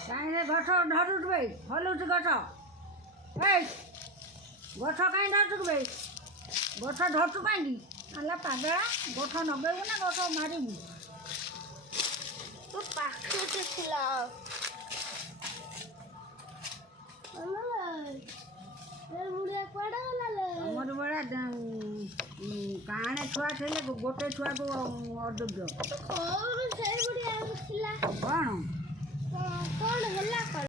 କାହିଁରେ ଗଛ ଧରୁଛୁ ବେ ହଲୁଛୁ ଗଛ ଏଇ ଗଛ କାହିଁ ଧରୁଛୁ ବେ ଗଛ ଧରୁଛୁ କାହିଁକି ହେଲା ପାଗଳା ଗଛ ନଗେଇବୁ ନା ଗଛ ମାରିବୁ ତୁ ପାଖରେ ଥିଲା ବୁଢ଼ିଆ କୁଆଡ଼େ ଗଲା ତମର ଭଳିଆ କାହାଣେ ଛୁଆ ଥିଲେ ଗୋଟେ ଛୁଆକୁ ଅଯୋଗ୍ୟ ସେଇ ବୁଢ଼ିଆ ଥିଲା